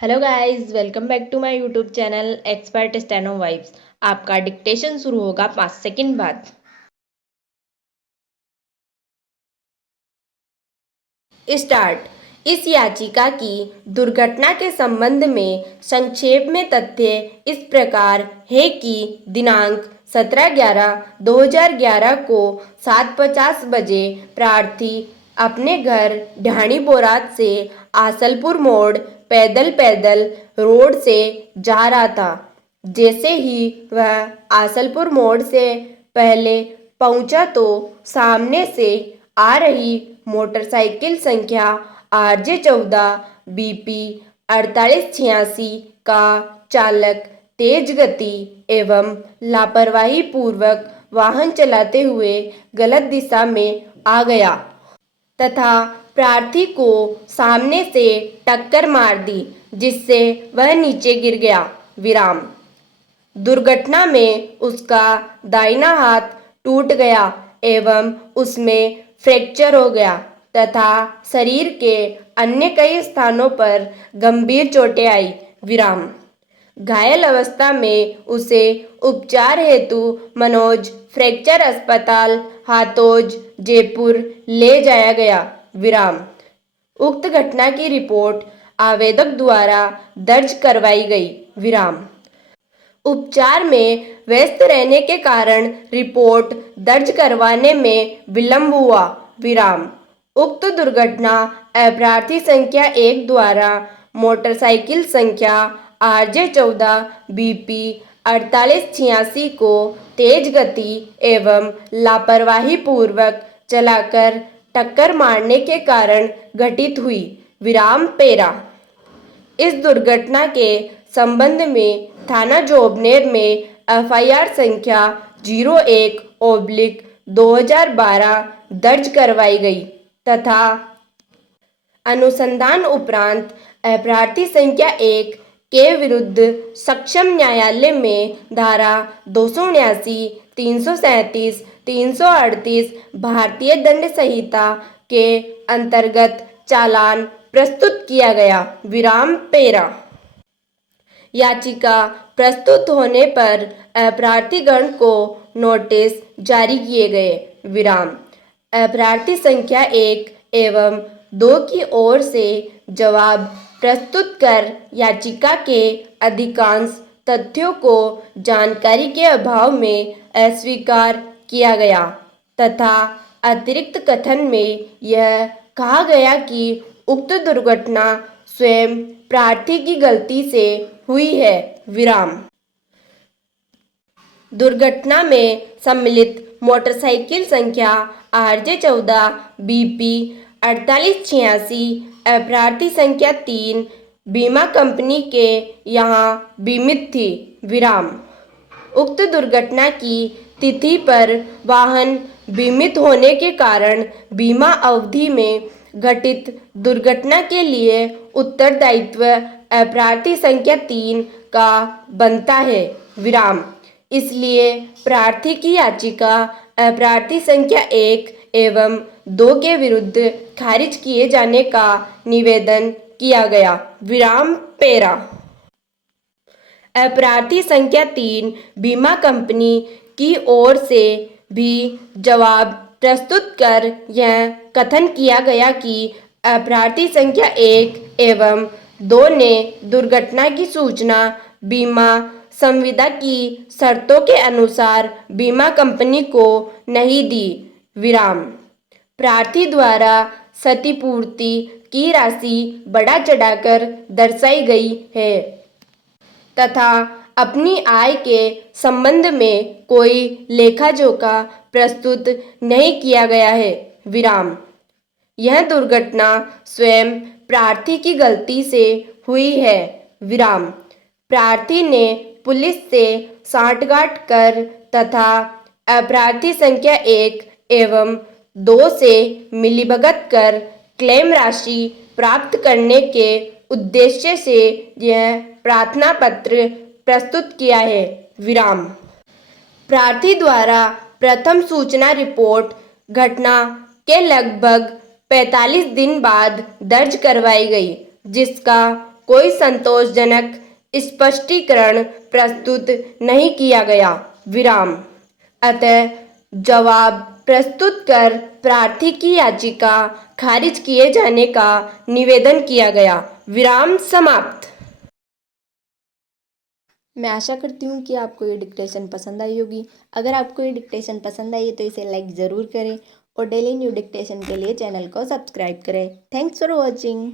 Hello guys, welcome back to my YouTube channel expert steno vibes. आपका dictation शुरू होगा 5 second बाद। Start. इस याचिका की दुर्घटना के संबंध में संक्षेप में तथ्य इस प्रकार है कि दिनांक 17/11/2011 को 7:50 बजे प्रार्थी अपने घर ढाणी बोरात से आसलपुर मोड़ पैदल पैदल रोड से जा रहा था। जैसे ही वह आसलपुर मोड़ से पहले पहुंचा तो सामने से आ रही मोटरसाइकिल संख्या RJ14BP 4886 का चालक तेज गति एवं लापरवाही पूर्वक वाहन चलाते हुए गलत दिशा में आ गया तथा प्रार्थी को सामने से टक्कर मार दी, जिससे वह नीचे गिर गया। विराम। दुर्घटना में उसका दाहिना हाथ टूट गया एवं उसमें फ्रैक्चर हो गया तथा शरीर के अन्य कई स्थानों पर गंभीर चोटें आई। विराम। घायल अवस्था में उसे उपचार हेतु मनोज फ्रैक्चर अस्पताल हाथोज जयपुर ले जाया गया। विराम। उक्त घटना की रिपोर्ट आवेदक द्वारा दर्ज करवाई गई। विराम। उपचार में व्यस्त रहने के कारण रिपोर्ट दर्ज करवाने में विलंब हुआ। विराम। उक्त दुर्घटना अपराधी संख्या 1 द्वारा मोटरसाइकिल संख्या RJ14BP 4886 को तेज गति एवं लापरवाही पूर्वक चलाकर टक्कर मारने के कारण घटित हुई। विराम पेरा। इस दुर्घटना के संबंध में थाना जोबनेर में FIR संख्या 01/2012 दर्ज करवाई गई तथा अनुसंधान उपरांत अपराधी संख्या 1 के विरुद्ध सक्षम न्यायालय में धारा 279, 337, 338 भारतीय दंड संहिता के अंतर्गत चालान प्रस्तुत किया गया। विराम पेरा। याचिका प्रस्तुत होने पर अपराधीगण को नोटिस जारी किए गए। विराम। अपराधी संख्या 1 एवं 2 की ओर से जवाब प्रस्तुत कर याचिका के अधिकांश तथ्यों को जानकारी के अभाव में अस्वीकार किया गया तथा अतिरिक्त कथन में यह कहा गया कि उक्त दुर्घटना स्वयं प्रार्थी की गलती से हुई है। विराम। दुर्घटना में सम्मिलित मोटरसाइकिल संख्या RJ14BP 4886 अपराधी संख्या 3 बीमा कंपनी के यहाँ बीमित थी। विराम। उक्त दुर्घटना की तिथि पर वाहन बीमित होने के कारण बीमा अवधि में घटित दुर्घटना के लिए उत्तरदायित्व अपराधी संख्या 3 का बनता है। विराम। इसलिए प्रार्थी की याचिका अपराधी संख्या 1 एवं 2 के विरुद्ध खारिज किए जाने का निवेदन किया गया। विराम पेरा। अपराधी संख्या 3 बीमा कंपनी की ओर से भी जवाब प्रस्तुत कर यह कथन किया गया कि अपराधी संख्या 1 एवं 2 ने दुर्घटना की सूचना बीमा संविदा की शर्तों के अनुसार बीमा कंपनी को नहीं दी। विराम। प्रार्थी द्वारा क्षतिपूर्ति की राशि बढ़ा चढ़ाकर दर्शाई गई है तथा अपनी आय के संबंध में कोई लेखा जोखा प्रस्तुत नहीं किया गया है। विराम। यह दुर्घटना स्वयं प्रार्थी की गलती से हुई है। विराम। प्रार्थी ने पुलिस से सांठगांठ कर तथा अपराधी संख्या 1 एवं 2 से मिलीभगत कर क्लेम राशि प्राप्त करने के उद्देश्य से यह प्रार्थना पत्र प्रस्तुत किया है। विराम। प्रार्थी द्वारा प्रथम सूचना रिपोर्ट घटना के लगभग 45 दिन बाद दर्ज करवाई गई, जिसका कोई संतोषजनक स्पष्टीकरण प्रस्तुत नहीं किया गया। विराम। अतः जवाब प्रस्तुत कर प्रार्थी की याचिका खारिज किए जाने का निवेदन किया गया। विराम समाप्त। मैं आशा करती हूँ कि आपको ये डिक्टेशन पसंद आई होगी। अगर आपको ये डिक्टेशन पसंद आई है तो इसे लाइक ज़रूर करें और डेली न्यू डिक्टेशन के लिए चैनल को सब्सक्राइब करें। Thanks for watching.